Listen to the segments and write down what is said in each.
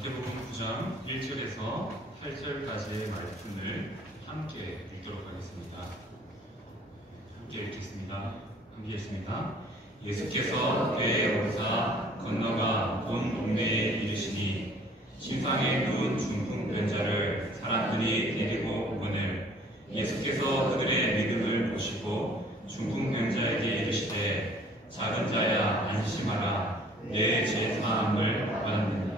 마태복음 9장 1절에서 8절까지의 말씀을 함께 읽도록 하겠습니다. 함께 읽겠습니다. 예수께서 배에 오르사 건너가 온 동네에 이르시니 침상에 누운 중풍병자를 사람들이 데리고 오거늘 예수께서 그들의 믿음을 보시고 중풍병자에게 이르시되 작은 자야 안심하라 내 죄 사함을 받았느니라.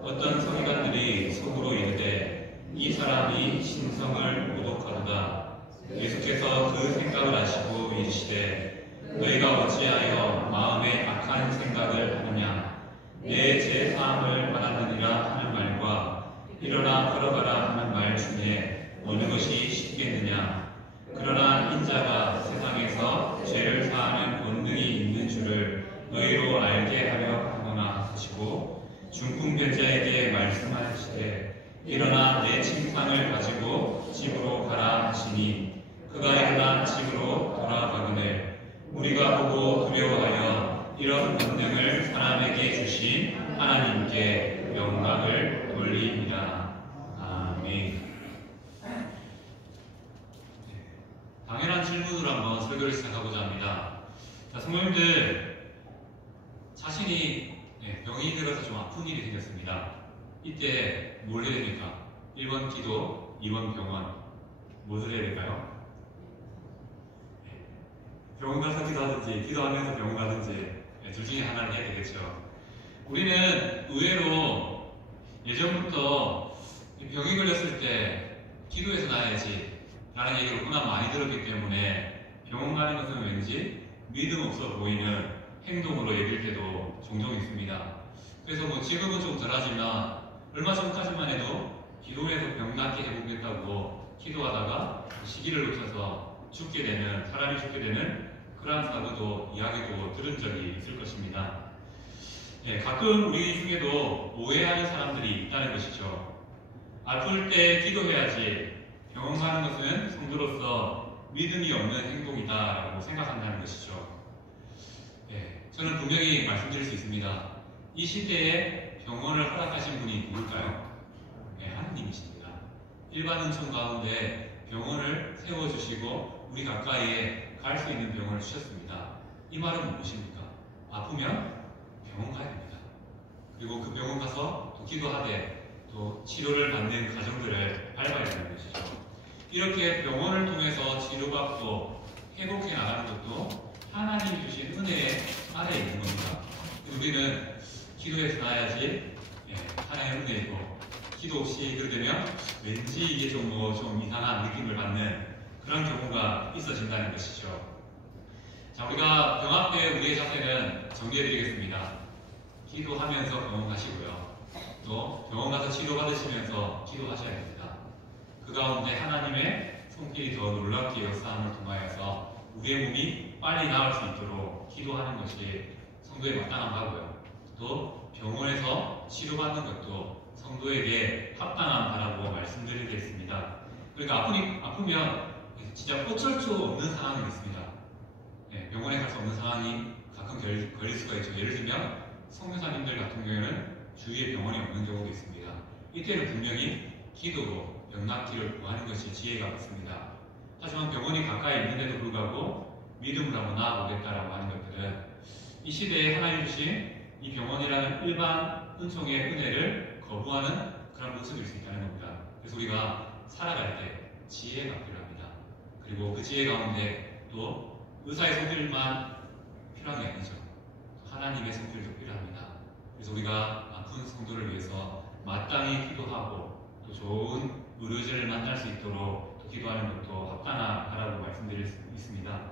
어떤 서기관들이 속으로 이르되 이 사람이 신성을 모독하도다. 예수께서 그 생각을 아시고 이르시되 너희가 어찌하여 마음에 악한 생각을 하느냐. 내 죄 사함을 받았느니라 하는 말과 일어나 걸어가라 하는 말 중에 어느 것이 쉽겠느냐. 그러나 인자가 세상에서 죄를 사하는 권능이 있는 줄을 너희로 알게 하려 하노라 하시고 중풍병자에게 말씀하시되 일어나 내 침상을 가지고 집으로 가라 하시니 그가 일어나 집으로 돌아가거늘 우리가 보고 두려워하여 이런 권능을 사람에게 주신 하나님께 영광을 돌리니라. 아멘. 당연한 질문으로 한번 설교를 시작하고자 합니다. 자, 성도님들, 자신이 병이 들어서 좀 아픈 일이 생겼습니다. 이때 뭘 해야 됩니까? 1번 기도, 2번 병원. 무엇을 해야 될까요? 병원 가서 기도하든지 기도하면서 병원 가든지 둘 중에 하나를 해야 되겠죠. 우리는 의외로 예전부터 병이 걸렸을 때 기도해서 나아야지 라는 얘기를 워낙 많이 들었기 때문에 병원 가는 것은 왠지 믿음 없어 보이는 행동으로 여길 때도 종종 있습니다. 그래서 지금은 좀 덜하지만 얼마 전까지만 해도 기도해서 병 낫게 해보겠다고 기도하다가 시기를 놓쳐서 죽게 되는, 사람이 죽게 되는 그러한 사고도, 이야기도 들은 적이 있을 것입니다. 가끔 우리 중에도 오해하는 사람들이 있다는 것이죠. 아플 때 기도해야지 병원 가는 것은 성도로서 믿음이 없는 행동이다라고 생각한다는 것이죠. 저는 분명히 말씀드릴 수 있습니다. 이 시대에 병원을 허락하신 분이 누굴까요? 하느님이십니다. 일반 은총 가운데 병원을 세워주시고 우리 가까이에 갈 수 있는 병원을 주셨습니다. 이 말은 무엇입니까? 아프면 병원 가야 됩니다. 그리고 그 병원 가서 또 기도하되 또 치료를 받는 과정들을 밟아야 되는 것이죠. 이렇게 병원을 통해서 치료받고 회복해 나가는 것도 하나님이 주신 은혜의 아래에 있는 겁니다. 우리는 기도해서 나야지 하나님의 은혜이고 기도 없이 그러되면 왠지 이게 좀 이상한 느낌을 받는 그런 경우가 있어진다는 것이죠. 자, 우리가 병 앞에 우리의 자세는 정리해드리겠습니다. 기도하면서 병원 가시고요. 또 병원 가서 치료받으시면서 기도하셔야 됩니다. 그 가운데 하나님의 손길이 더 놀랍게 역사함을 통하여서 우리의 몸이 빨리 나을 수 있도록 기도하는 것이 성도의 마땅한 바고요. 또 병원에서 치료받는 것도 성도에게 합당한 바라고 말씀드리겠습니다. 그러니까 아프면 진짜 어쩔 수 없는 상황이 있습니다. 병원에 갈 수 없는 상황이 가끔 걸릴 수가 있죠. 예를 들면 선교사님들 같은 경우에는 주위에 병원이 없는 경우도 있습니다. 이때는 분명히 기도로 병 낫기를 구하는 것이 지혜가 있습니다. 하지만 병원이 가까이 있는데도 불구하고 믿음으로 한번 나아보겠다라고 하는 것들은 이 시대에 하나님 주신 이 병원이라는 일반 은총의 은혜를 거부하는 그런 모습일 수 있다는 겁니다. 그래서 우리가 살아갈 때 지혜가 필요합니다. 그리고 그 지혜 가운데 또 의사의 손길만 필요한 게 아니죠. 하나님의 손길도 필요합니다. 그래서 우리가 아픈 성도를 위해서 마땅히 기도하고 또 좋은 의료진을 만날 수 있도록 또 기도하는 것도 합당하다고 말씀드릴 수 있습니다.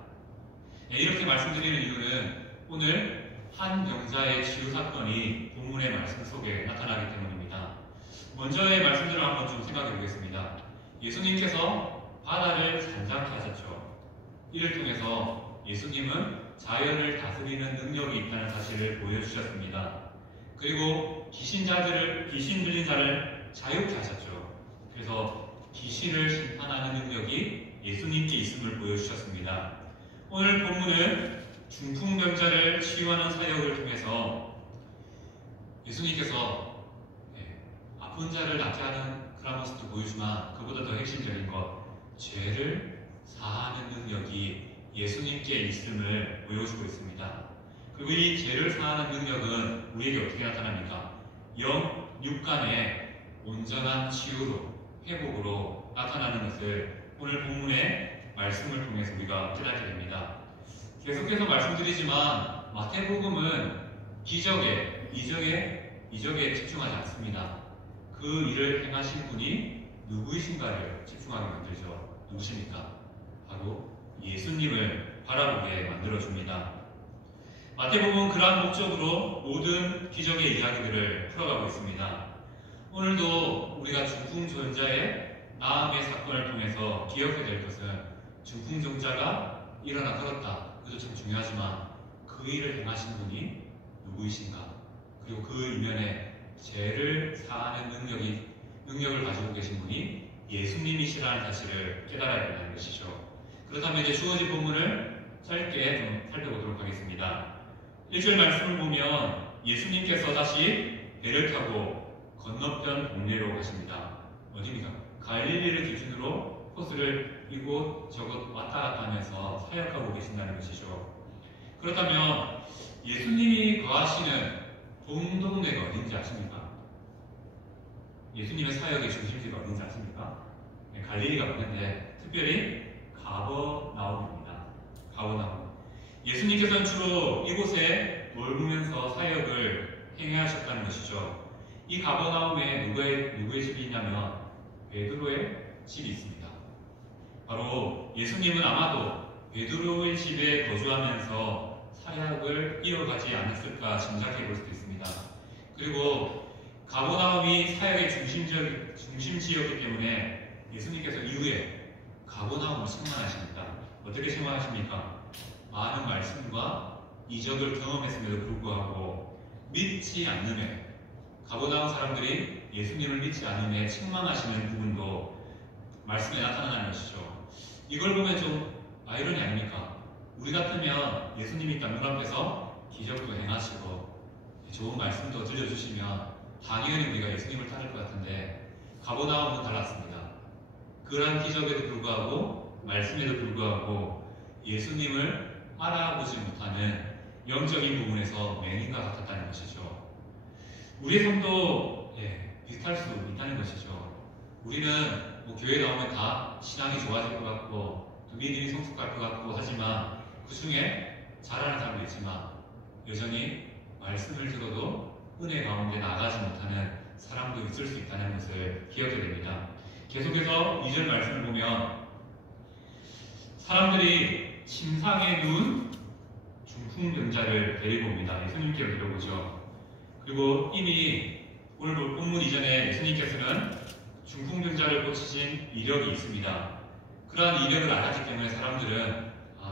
이렇게 말씀드리는 이유는 오늘 한 병자의 치유 사건이 본문의 말씀 속에 나타나기 때문입니다. 먼저의 말씀들을 한번 좀 생각해 보겠습니다. 예수님께서 바다를 잔잔케 하셨죠. 이를 통해서 예수님은 자연을 다스리는 능력이 있다는 사실을 보여주셨습니다. 그리고 귀신 들린 자를 자유케 하셨죠. 그래서 귀신을 심판하는 능력이 예수님께 있음을 보여주셨습니다. 오늘 본문은 중풍병자를 치유하는 사역을 통해서 예수님께서 나쁜 자를 낫게 하는 그런 모습도 보이지만 그보다 더 핵심적인 것, 죄를 사하는 능력이 예수님께 있음을 보여주고 있습니다. 그리고 이 죄를 사하는 능력은 우리에게 어떻게 나타납니까? 영, 육간의 온전한 치유로, 회복으로 나타나는 것을 오늘 본문의 말씀을 통해서 우리가 깨닫게 됩니다. 계속해서 말씀드리지만 마태복음은 기적에, 이적에 집중하지 않습니다. 그 일을 행하신 분이 누구이신가를 집중하게 만들죠. 누구십니까? 바로 예수님을 바라보게 만들어줍니다. 마태복음은 그러한 목적으로 모든 기적의 이야기들을 풀어가고 있습니다. 오늘도 우리가 중풍전자의 나음의 사건을 통해서 기억해야 될 것은 중풍전자가 일어나 걸었다. 그것도 참 중요하지만 그 일을 행하신 분이 누구이신가? 그리고 그 이면에 죄를 사하는 능력을 가지고 계신 분이 예수님이시라는 사실을 깨달아야 된다는 것이죠. 그렇다면 이제 주어진 본문을 짧게 좀 살펴보도록 하겠습니다. 1절 말씀을 보면 예수님께서 다시 배를 타고 건너편 동네로 가십니다. 어디입니까? 갈릴리를 기준으로 코스를 이곳 저곳 왔다 갔다 하면서 사역하고 계신다는 것이죠. 그렇다면 예수님이 거하시는 동동네가 어딘지 아십니까? 예수님의 사역의 중심지가 어딘지 아십니까? 네, 갈릴리가 맞는데 특별히 가버나움입니다. 가버나움. 예수님께서는 주로 이곳에 머무면서 사역을 행하셨다는 것이죠. 이 가버나움에 누구의 집이 있냐면 베드로의 집이 있습니다. 바로 예수님은 아마도 베드로의 집에 거주하면서 사역을 이어가지 않았을까 짐작해 볼 수도 있습니다. 그리고 가버나움이 사역의 중심지였기 때문에 예수님께서 이후에 가버나움을 책망하십니다. 어떻게 책망하십니까? 많은 말씀과 이적을 경험했음에도 불구하고 믿지 않음에, 가버나움 사람들이 예수님을 믿지 않음에 책망하시는 부분도 말씀에 나타나는 것이죠. 이걸 보면 좀 아이러니 아닙니까? 우리 같으면 예수님이 딱 눈앞에서 기적도 행하시고 좋은 말씀도 들려주시면 당연히 우리가 예수님을 따를 것 같은데 가버나움은 달랐습니다. 그러한 기적에도 불구하고 말씀에도 불구하고 예수님을 알아보지 못하는 영적인 부분에서 맹인과 같았다는 것이죠. 우리의 삶도 비슷할 수 있다는 것이죠. 우리는 교회 나오면 다 신앙이 좋아질 것 같고 또 믿음이 성숙할 것 같고 하지만 그 중에 잘하는 사람도 있지만 여전히 말씀을 들어도 은혜 가운데 나가지 못하는 사람도 있을 수 있다는 것을 기억해야 됩니다. 계속해서 2절 말씀을 보면 사람들이 침상에 누운 중풍병자를 데리고 옵니다. 예수님께로 데려오죠. 그리고 이미 오늘 본문 이전에 예수님께서는 중풍병자를 고치신 이력이 있습니다. 그러한 이력을 알았기 때문에 사람들은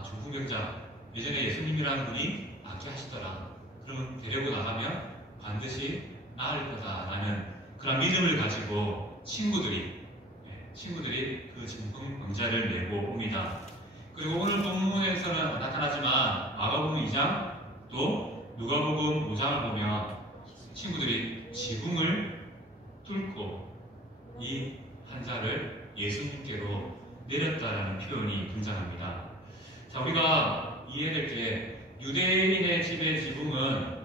중풍병자 예전에 예수님이라는 분이 낫게 하시더라. 그러면 데리고 나가면 반드시 나을 거다라는 그런 믿음을 가지고 친구들이 그 중풍병자를 내고 옵니다. 그리고 오늘 본문에서는 나타나지만 마가복음 2장 또 누가복음 5장을 보면 친구들이 지붕을 뚫고 이 환자를 예수님께로 내렸다라는 표현이 등장합니다. 자, 우리가 이해될 게 유대인의 집의 지붕은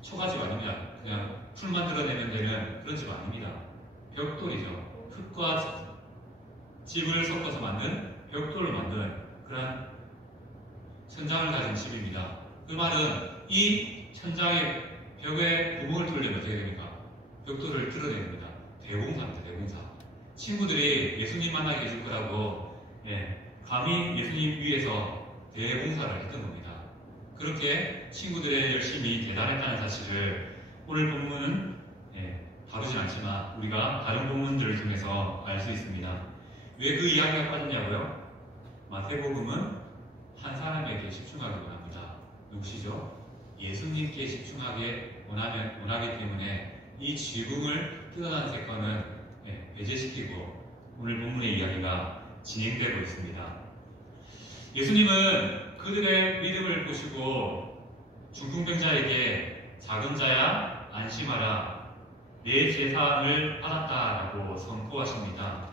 초가집 아닙니다. 그냥 풀 만들어내면 되는 그런 집 아닙니다. 벽돌이죠. 흙과 집을 섞어서 만든 벽돌을 만든 그런 천장을 가진 집입니다. 그 말은 이 천장의 벽에 구멍을 뚫으려면 어떻게 됩니까? 벽돌을 뚫어냅니다. 대공사입니다. 대공사. 친구들이 예수님 만나게 해줄 거라고 감히 예수님 위해서 대공사를 했던 겁니다. 그렇게 친구들의 열심이 대단했다는 사실을 오늘 본문은 다루지 않지만 우리가 다른 본문들을 통해서 알 수 있습니다. 왜 그 이야기가 빠졌냐고요? 마태복음은 한 사람에게 집중하기 원합니다. 누구시죠? 예수님께 집중하기 원하기 때문에 이 지붕을 뜯어난 사건은 배제시키고 오늘 본문의 이야기가 진행되고 있습니다. 예수님은 그들의 믿음을 보시고 중풍병자에게 작은 자야 안심하라 내 제사함을 받았다라고 선포하십니다.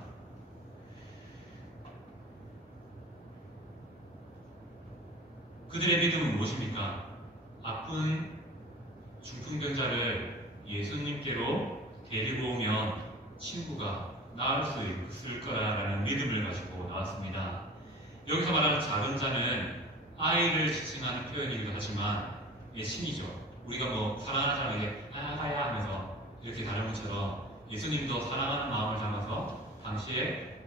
그들의 믿음은 무엇입니까? 아픈 중풍병자를 예수님께로 데리고 오면 친구가 나을 수 있을 거라는 믿음을 가지고 나왔습니다. 여기서 말하는 작은 자는 아이를 지칭하는 표현이기도 하지만 신이죠. 우리가 뭐 사랑하는 사람에게 아야 하면서 이렇게 다른 것처럼 예수님도 사랑하는 마음을 담아서 당시에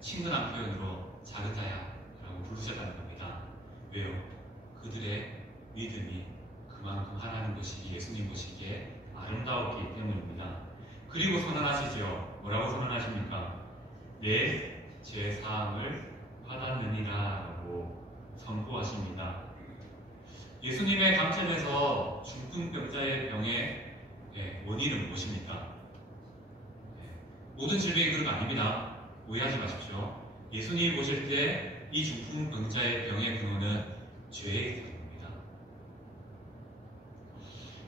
친근한 표현으로 작은 자야라고 부르셨다는 겁니다. 왜요? 그들의 믿음이 그만큼 하나님 보시기에, 예수님 보시기에 아름다웠기 때문입니다. 그리고 선언하시죠. 뭐라고 선언하십니까? 내 제사함을 받았느니라 라고 선포하십니다. 예수님의 관점에서 중풍병자의 병의 원인은 무엇입니까? 모든 질병이 그런 거 아닙니다. 오해하지 마십시오. 예수님이 보실 때 이 중풍병자의 병의 근원은 죄에 있습니다.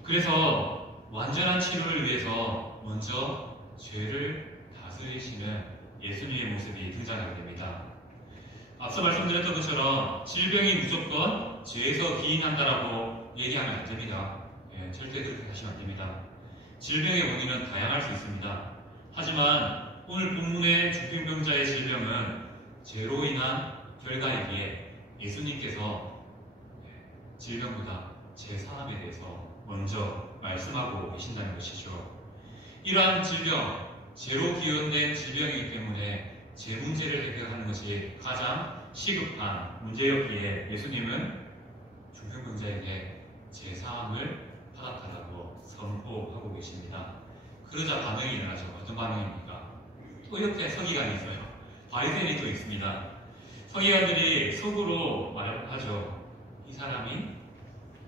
그래서 완전한 치료를 위해서 먼저 죄를 다스리시는 예수님의 모습이 등장하게 됩니다. 앞서 말씀드렸던 것처럼 질병이 무조건 죄에서 기인한다라고 얘기하면 안 됩니다. 절대 그렇게 하시면 안 됩니다. 질병의 원인은 다양할 수 있습니다. 하지만 오늘 본문의 중풍병자의 질병은 죄로 인한 결과이기에 예수님께서 질병보다 제사함에 대해서 먼저 말씀하고 계신다는 것이죠. 이러한 질병, 죄로 기원된 질병이기 때문에 제 문제를 해결하는 것이 가장 시급한 문제였기에 예수님은 중풍병자에게 제사함을 받았다고 선포하고 계십니다. 그러자 반응이 일어나죠. 어떤 반응입니까? 또 옆에 서기관이 있어요. 바리새인이 또 있습니다. 서기관들이 속으로 말하죠. 이 사람이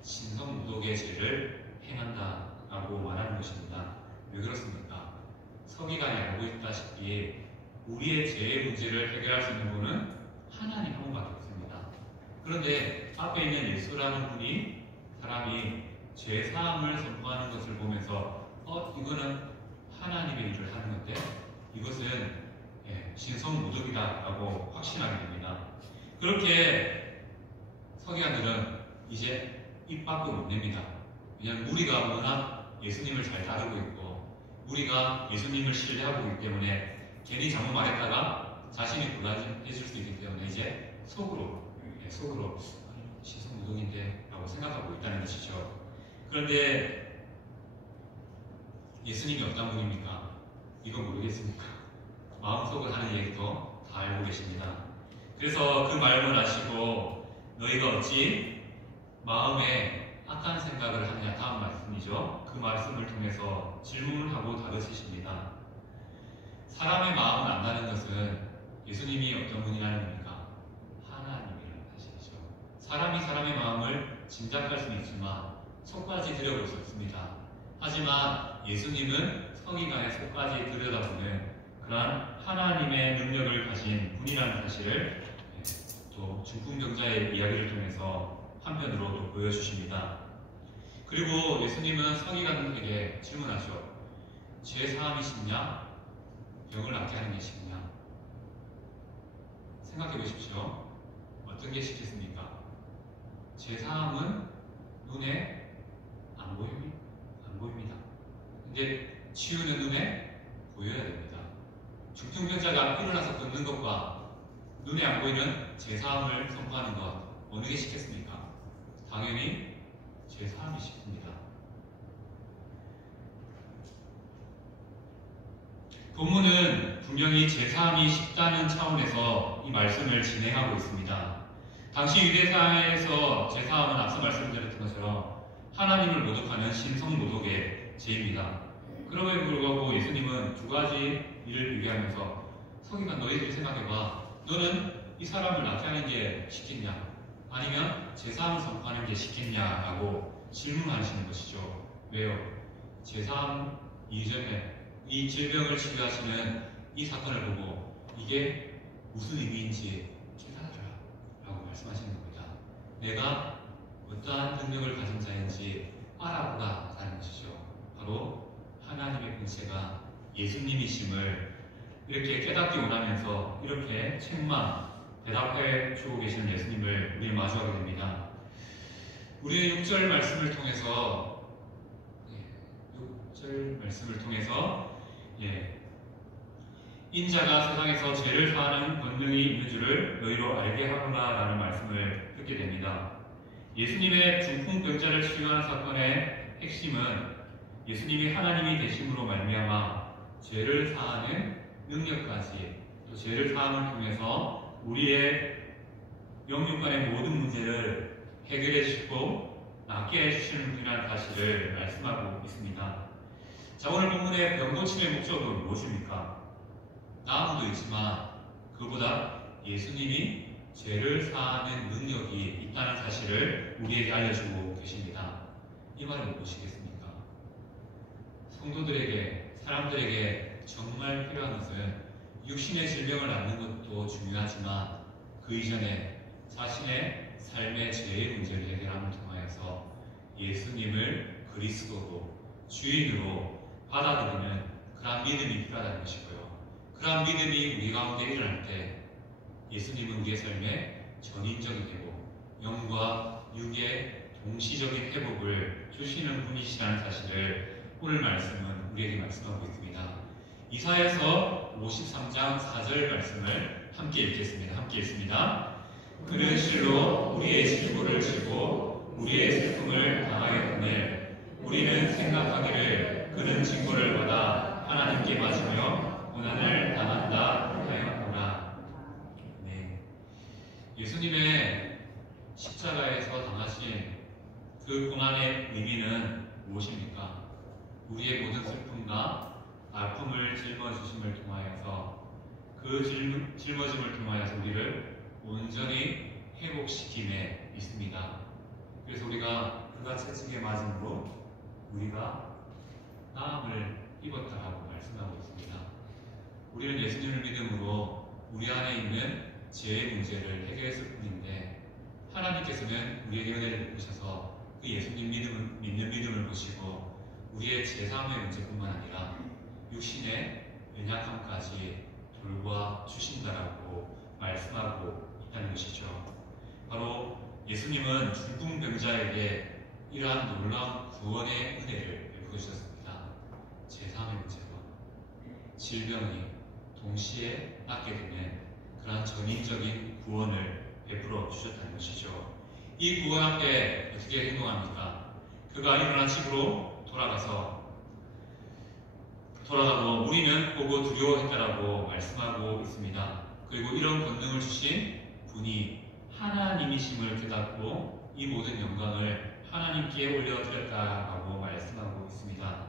신성모독의 죄를 행한다라고 말하는 것입니다. 왜 그렇습니까? 서기관이 알고 있다시피 우리의 죄의 문제를 해결할 수 있는 분은 하나님 한 분밖에 없습니다. 그런데 앞에 있는 예수라는 분이 사람이 죄 사함을 선포하는 것을 보면서 이거는 하나님의 일을 하는 건데 이것은 신성모독이다라고 확신하게 됩니다. 그렇게 서기관들은 이제 입 밖으로 못 냅니다. 왜냐하면 우리가 워낙 예수님을 잘 따르고 있고 우리가 예수님을 신뢰하고 있기 때문에 괜히 잘못 말했다가 자신이 곤란해질 수 있기 때문에 이제 속으로 신성모독인데 라고 생각하고 있다는 것이죠. 그런데 예수님이 어떤 분입니까? 이거 모르겠습니까? 마음속을 하는 얘기도 다 알고 계십니다. 그래서 그 말을 아시고 너희가 어찌 마음에 악한 생각을 하느냐, 다음 말씀이죠. 그 말씀을 통해서 질문을 하고 다르시십니다. 사람의 마음을 안다는 것은 예수님이 어떤 분이라는 겁니까? 하나님이라는 사실이죠. 사람이 사람의 마음을 짐작할 수는 있지만 속까지 들여볼 수 없습니다. 하지만 예수님은 서기관의 속까지 들여다보는 그러한 하나님의 능력을 가진 분이라는 사실을 또 중풍병자의 이야기를 통해서 한편으로 또 보여주십니다. 그리고 예수님은 서기관에게 질문하죠. 죄 사함이 쉽냐? 병을 낫게 하는 게 쉽냐? 생각해 보십시오. 어떤 게 쉽겠습니까? 죄 사함은 눈에 안 보입니다. 근데 치유는 눈에 보여야 됩니다. 중풍병자가 일어나서 걷는 것과 눈에 안 보이는 제사함을 선포하는 것 어느 게 쉽겠습니까? 당연히 제사함이 쉽습니다. 본문은 분명히 제사함이 쉽다는 차원에서 이 말씀을 진행하고 있습니다. 당시 유대사에서 제사함은 앞서 말씀드렸던 것처럼 하나님을 모독하는 신성모독의 죄입니다. 그럼에도 불구하고 예수님은 두 가지 일을 얘기하면서 서기관 너희들이 생각해봐. 너는 이 사람을 낫게 하는 게 쉽겠냐? 아니면 제사함을 선포하는 게 쉽겠냐라고 질문하시는 것이죠. 왜요? 제사함 이전에 이 질병을 치료하시는 이 사건을 보고 이게 무슨 의미인지 깨달아라 라고 말씀하시는 겁니다. 내가 어떠한 능력을 가진 자인지 알아보라 라는 것이죠. 바로 하나님의 예수님이심을 이렇게 깨닫기 원하면서 이렇게 책망, 대답해 주고 계시는 예수님을 우리는 마주하게 됩니다. 우리는 6절 말씀을 통해서 인자가 세상에서 죄를 사하는 권능이 있는 줄을 너희로 알게 하노라 라는 말씀을 듣게 됩니다. 예수님의 중풍병자를 치유하는 사건의 핵심은 예수님이 하나님이 되심으로 말미암아 죄를 사하는 능력까지, 또 죄를 사함을 통해서 우리의 영육간의 모든 문제를 해결해 주시고 낫게 해주시는 분이라는 사실을 말씀하고 있습니다. 자, 오늘 본문의 병고침의 목적은 무엇입니까? 나음도 있지만 그보다 예수님이 죄를 사하는 능력이 있다는 사실을 우리에게 알려주고 계십니다. 이 말은 무엇이겠습니까? 성도들에게, 사람들에게 정말 필요한 것은 육신의 질병을 낫는 것도 중요하지만 그 이전에 자신의 삶의 죄의 문제를 해결함을 통하여서 예수님을 그리스도로, 주인으로 받아들이는 그러한 믿음이 필요하다는 것이고요. 그러한 믿음이 우리 가운데 일어날 때 예수님은 우리의 삶에 전인적이 되고 영과 육의 동시적인 회복을 주시는 분이시라는 사실을 오늘 말씀은 우리에게 말씀하고 있습니다. 이사야서 53장 4절 말씀을 함께 읽겠습니다. 함께 읽습니다. 그는 실로 우리의 질고를 지고 우리의 슬픔을 당하였거늘 우리는 생각하기를 그는 징벌을 받아 하나님께 맞으며 고난을 당한다 하였구나. 네. 예수님의 십자가에서 당하신 그 고난의 의미는 무엇입니까? 우리의 모든 슬픔과 아픔을 짊어주심을 통하여서 그 짊어짐을 통하여서 우리를 온전히 회복시킴에 있습니다. 그래서 우리가 그가 채찍에 맞음으로 우리가 나음을 입었다라고 말씀하고 있습니다. 우리는 예수님을 믿음으로 우리 안에 있는 죄의 문제를 해결했을 뿐인데 하나님께서는 우리에게 은혜를 베푸셔서 그 예수님 믿는 믿음을 보시고 우리의 죄사함의 문제뿐만 아니라 육신의 연약함까지 돌봐 주신다라고 말씀하고 있다는 것이죠. 바로 예수님은 중풍병자에게 이러한 놀라운 구원의 은혜를 베풀어 주셨습니다. 죄사함의 문제와 질병이 동시에 낫게 되는 그러한 전인적인 구원을 베풀어 주셨다는 것이죠. 이 구원 앞에 어떻게 행동합니까? 그가 일어나 집으로 돌아가고 우리는 보고 두려워했다라고 말씀하고 있습니다. 그리고 이런 권능을 주신 분이 하나님이심을 깨닫고 이 모든 영광을 하나님께 올려드렸다라고 말씀하고 있습니다.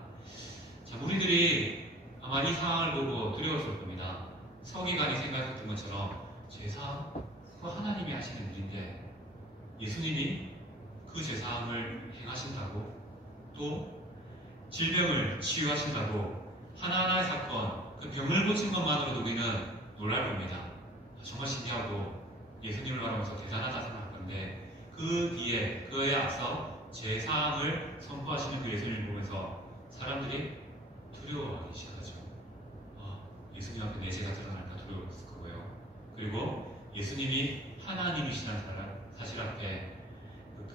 자, 우리들이 아마 이 상황을 보고 두려웠을 겁니다. 서기관이 생각했던 것처럼 제사함, 그거 하나님이 하시는 일인데 예수님이 그 제사함을 행하신다고, 또 질병을 치유하신다고, 하나하나의 사건, 그 병을 고친 것만으로도 우리는 놀랄 겁니다. 정말 신기하고 예수님을 바라보면서 대단하다 생각할 건데 그 뒤에, 그에 앞서 제사함을 선포하시는 그 예수님을 보면서 사람들이 두려워하기 시작하죠. 예수님 앞에 내 죄가 드러날까 두려웠을 거고요. 그리고 예수님이 하나님이시라는 사실 앞에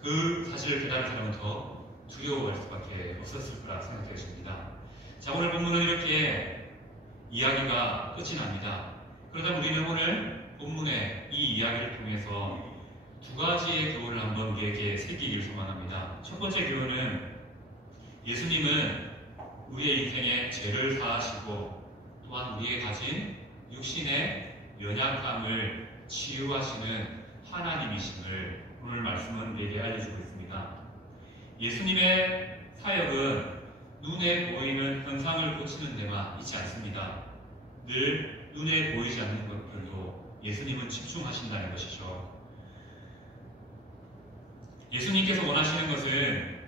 그 사실을 깨달은 사람은 더 두려워할 수밖에 없었을 거라 생각되어집니다. 자, 오늘 본문은 이렇게 이야기가 끝이 납니다. 그러다 우리는 오늘 본문의 이 이야기를 통해서 두 가지의 교훈을 한번 우리에게 새기길 소망합니다. 첫 번째 교훈은 예수님은 우리의 인생의 죄를 사하시고 또한 우리의 가진 육신의 연약함을 치유하시는 하나님이심을 오늘 말씀은 우리에게 알려주고 있습니다. 예수님의 사역은 눈에 보이는 현상을 고치는 데만 있지 않습니다. 늘 눈에 보이지 않는 것들도 예수님은 집중하신다는 것이죠. 예수님께서 원하시는 것은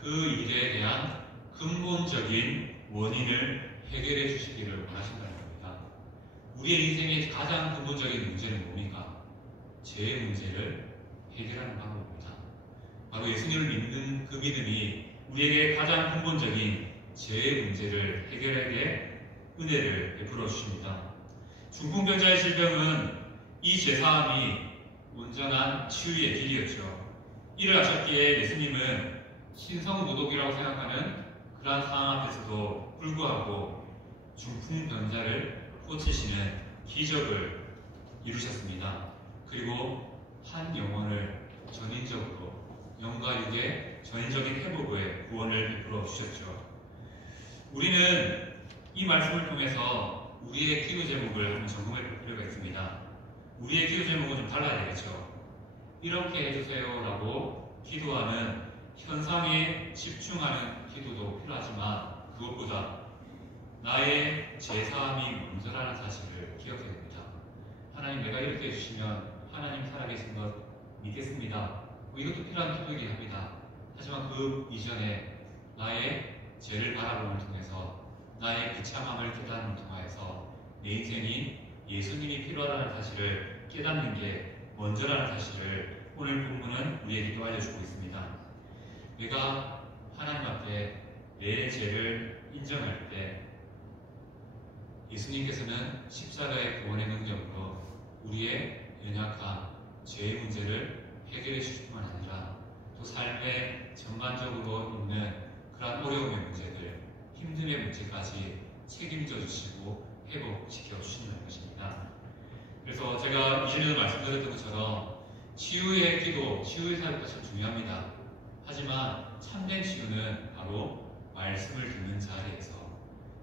그 일에 대한 근본적인 원인을 해결해 주시기를 원하신다는 겁니다. 우리의 인생의 가장 근본적인 문제는 뭡니까? 죄의 문제를 해결하는 방법입니다. 바로 예수님을 믿는 그 믿음이 우리에게 가장 근본적인 죄의 문제를 해결하게 은혜를 베풀어 주십니다. 중풍병자의 질병은 이 죄사함이 온전한 치유의 길이었죠. 이를 아셨기에 예수님은 신성모독이라고 생각하는 그러한 상황 앞에서도 불구하고 중풍병자를 고치시는 기적을 이루셨습니다. 그리고 한 영혼을 전인적으로 영과 육의 전인적인 회복의 구원을 베풀어 주셨죠. 우리는 이 말씀을 통해서 우리의 기도 제목을 한번 점검해 볼 필요가 있습니다. 우리의 기도 제목은 좀 달라야 되겠죠. 이렇게 해주세요 라고 기도하는 현상에 집중하는 기도도 필요하지만 그것보다 나의 죄사함이 먼저라는 사실을 기억해야 됩니다. 하나님, 내가 이렇게 해주시면 하나님 살아계신 것 믿겠습니다. 이것도 필요한 기도이긴 합니다. 하지만 그 이전에 나의 죄를 바라봄을 통해서 나의 비참함을 깨닫는 통하여서 내 인생이 예수님이 필요하다는 사실을 깨닫는 게 먼저라는 사실을 오늘 본문은 우리에게 알려주고 있습니다. 내가 하나님 앞에 내 죄를 인정할 때 예수님께서는 십자가의 구원의 능력으로 우리의 연약함, 죄의 문제를 해결해 주실 뿐만 아니라 또 삶의 전반적으로 있는 그러한 어려움의 문제들, 힘듦의 문제까지 책임져 주시고 회복시켜 주신다는 것입니다. 그래서 제가 이전에도 말씀드렸던 것처럼 치유의 기도, 치유의 사역도 참 중요합니다. 하지만 참된 치유는 바로 말씀을 듣는 자리에서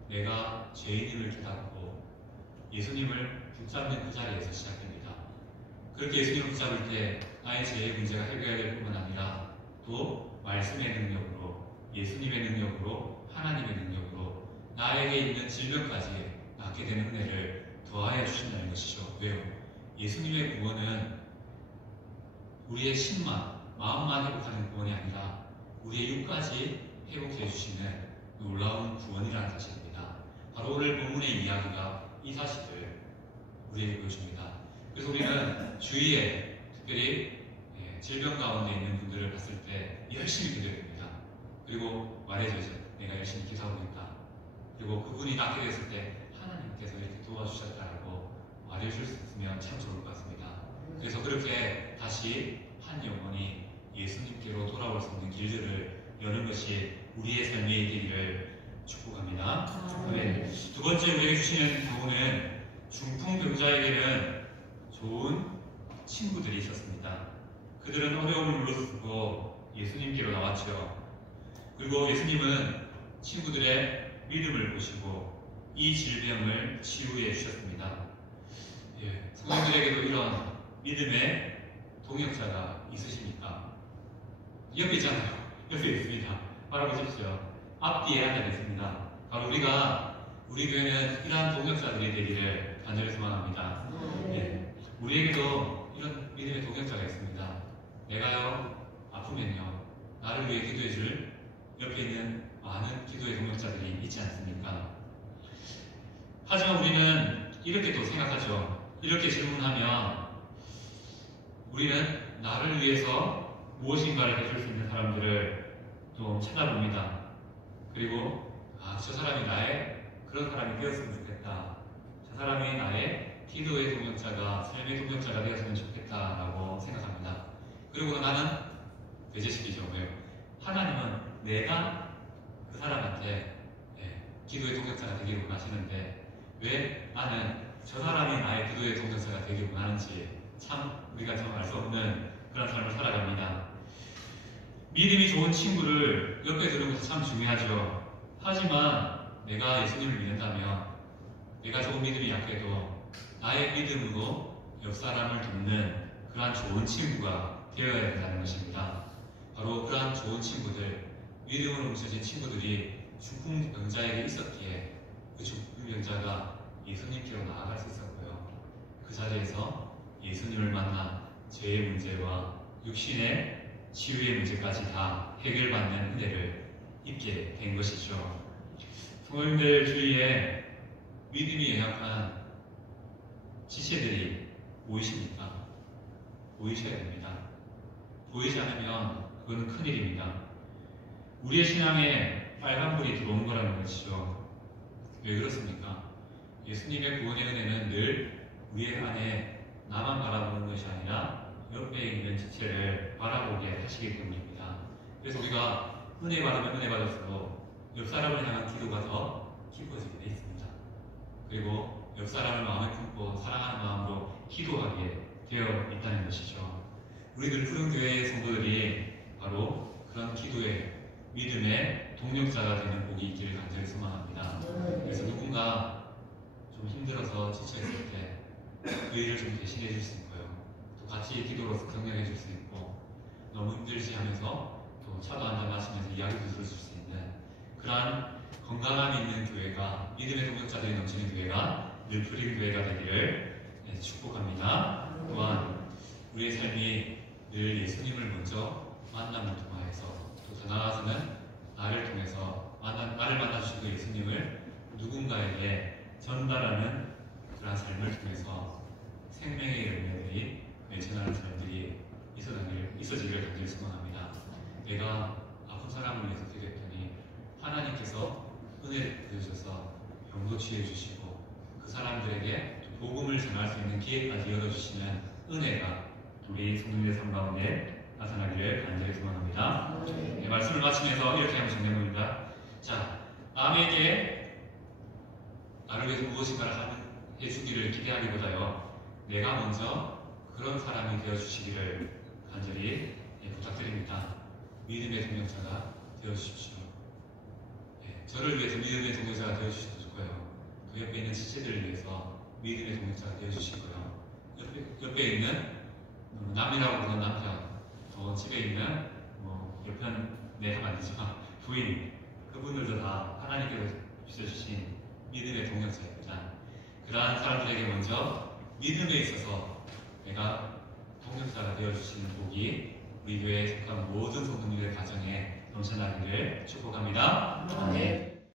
내가 죄인임을 깨닫고 예수님을 붙잡는 그 자리에서 시작됩니다. 그렇게 예수님을 붙잡을 때 나의 죄의 문제가 해결될 뿐만 아니라 또 말씀의 능력으로, 예수님의 능력으로, 하나님의 능력으로 나에게 있는 질병까지 낫게 되는 은혜를 더하여 주신다는 것이죠. 왜요? 예수님의 구원은 우리의 심만, 마음만 회복하는 구원이 아니라 우리의 육까지 회복해 주시는 놀라운 구원이라는 사실입니다. 바로 오늘 본문의 이야기가 이 사실을 우리에게 보여줍니다. 그래서 우리는 주위에 특별히 질병 가운데 있는 분들을 봤을 때 열심히 기도해야 됩니다. 그리고 말해줘야죠. 내가 열심히 기도하고 있다. 그리고 그분이 낫게 됐을 때 하나님께서 이렇게 도와주셨다라고 말해줄 수 있으면 참 좋을 것 같습니다. 그래서 그렇게 다시 한 영혼이 예수님께로 돌아올 수 있는 길들을 여는 것이 우리의 삶의 되기를 축복합니다. 네. 두 번째 우리에게 주시는 교훈은 중풍병자에게는 좋은 친구들이 있었습니다. 그들은 어려움을 무릅쓰고 예수님께로 나왔죠. 그리고 예수님은 친구들의 믿음을 보시고 이 질병을 치유해 주셨습니다. 성도들에게도 이런 믿음의 동역자가 있으십니까? 옆에 있잖아요. 옆에 있습니다. 바라보십시오. 앞뒤에 앉아 있습니다. 바로 우리 교회는 이러한 동역자들이 되기를 간절히 소망합니다. 우리에게도 이런 믿음의 동역자가 있습니다. 내가요, 아프면요, 나를 위해 기도해줄 옆에 있는 많은 기도의 동역자들이 있지 않습니까? 하지만 우리는 이렇게 또 생각하죠. 이렇게 질문하면 우리는 나를 위해서 무엇인가를 해줄 수 있는 사람들을 좀 찾아봅니다. 그리고 저 사람이 나의 그런 사람이 되었으면 좋겠다. 저 사람이 나의 기도의 동역자가, 삶의 동역자가 되었으면 좋겠다라고 생각합니다. 그리고 나는 배제시키죠. 왜요? 하나님은 내가 그 사람한테 기도의 동역자가 되기를 원하시는데 왜 나는 저 사람이 나의 기도의 동역자가 되기를 원하는지 참 우리가 참 알 수 없는 그런 삶을 살아갑니다. 믿음이 좋은 친구를 옆에 두는 것도 참 중요하죠. 하지만 내가 예수님을 믿는다면 내가 조금 믿음이 약해도 나의 믿음으로 옆 사람을 돕는 그러한 좋은 친구가 되어야 된다는 것입니다. 바로 그러한 좋은 친구들, 믿음으로 뭉쳐진 친구들이 중풍병자에게 있었기에 그 중풍병자가 예수님께로 나아갈 수 있었고요. 그 자리에서 예수님을 만나 죄의 문제와 육신의 치유의 문제까지 다 해결받는 은혜를 입게 된 것이죠. 성도님들 주위에 믿음이 연약한 지체들이 보이십니까? 보이셔야 됩니다. 보이지 않으면 그건 큰일입니다. 우리의 신앙에 빨간불이 들어온 거라는 것이죠. 왜 그렇습니까? 예수님의 구원의 은혜는 늘 우리 안에 나만 바라보는 것이 아니라 옆에 있는 지체를 바라보게 하시기 때문입니다. 그래서 우리가 은혜 받으면 은혜 받을수록 옆 사람을 향한 기도가 더 깊어지게 되어 있습니다. 그리고 옆 사람을 마음에 품고 사랑하는 마음으로 기도하게 되어 있다는 것이죠. 우리들 푸른교회의 성도들이 바로 그런 기도의 믿음의 동력자가 되는 복이 있기를 간절히 소망합니다. 그래서 누군가 좀 힘들어서 지쳐있을 때 그 일을 좀 대신해 줄 수 있고요. 또 같이 기도로서 격려해 줄 수 있고, 너무 힘들지 하면서 또 차도 한잔 마시면서 이야기도 들어줄 수 있는 그러한 건강함이 있는 교회가, 믿음의 동력자들이 넘치는 교회가 늘 푸른 교회가 되기를 축복합니다. 또한 우리의 삶이 늘 예수님을 먼저 만남을 통하여서, 또 더 나아가서는 나를 통해서 나를 만나주시고 예수님을 누군가에게 전달하는 그러한 삶을 통해서 생명의 열매들이 맺혀나는 삶들이 있어지기를 간절히 소망합니다. 내가 아픈 사람을 위해서 드렸더니 하나님께서 은혜를 베푸셔서 병도 치유해주시고 그 사람들에게 복음을 전할 수 있는 기회까지 열어주시는 은혜가 우리 성도님의 삶 가운데 나타나기를 간절히 소망합니다. 네, 말씀을 마치면서 이렇게 하면 정리합니다. 자, 남에게 나를 위해서 무엇인가를 해주기를 기대하기보다요, 내가 먼저 그런 사람이 되어주시기를 간절히 부탁드립니다. 믿음의 동력자가 되어주십시오. 저를 위해서 믿음의 동력자가 되어주셔도 좋고요, 그 옆에 있는 지체들을 위해서 믿음의 동력자가 되어주시고요, 옆에 있는 남이라고 부르는 남편, 또 집에 있는 옆편 하면 안 되지만 부인, 그분들도 다 하나님께서 주셔주신 믿음의 동력자입니다. 그러한 사람들에게 먼저 믿음에 있어서 내가 동력자가 되어주시는 복이 우리 교회에 속한 모든 성도님들의 가정에 넘쳐나기를 축복합니다. 아멘.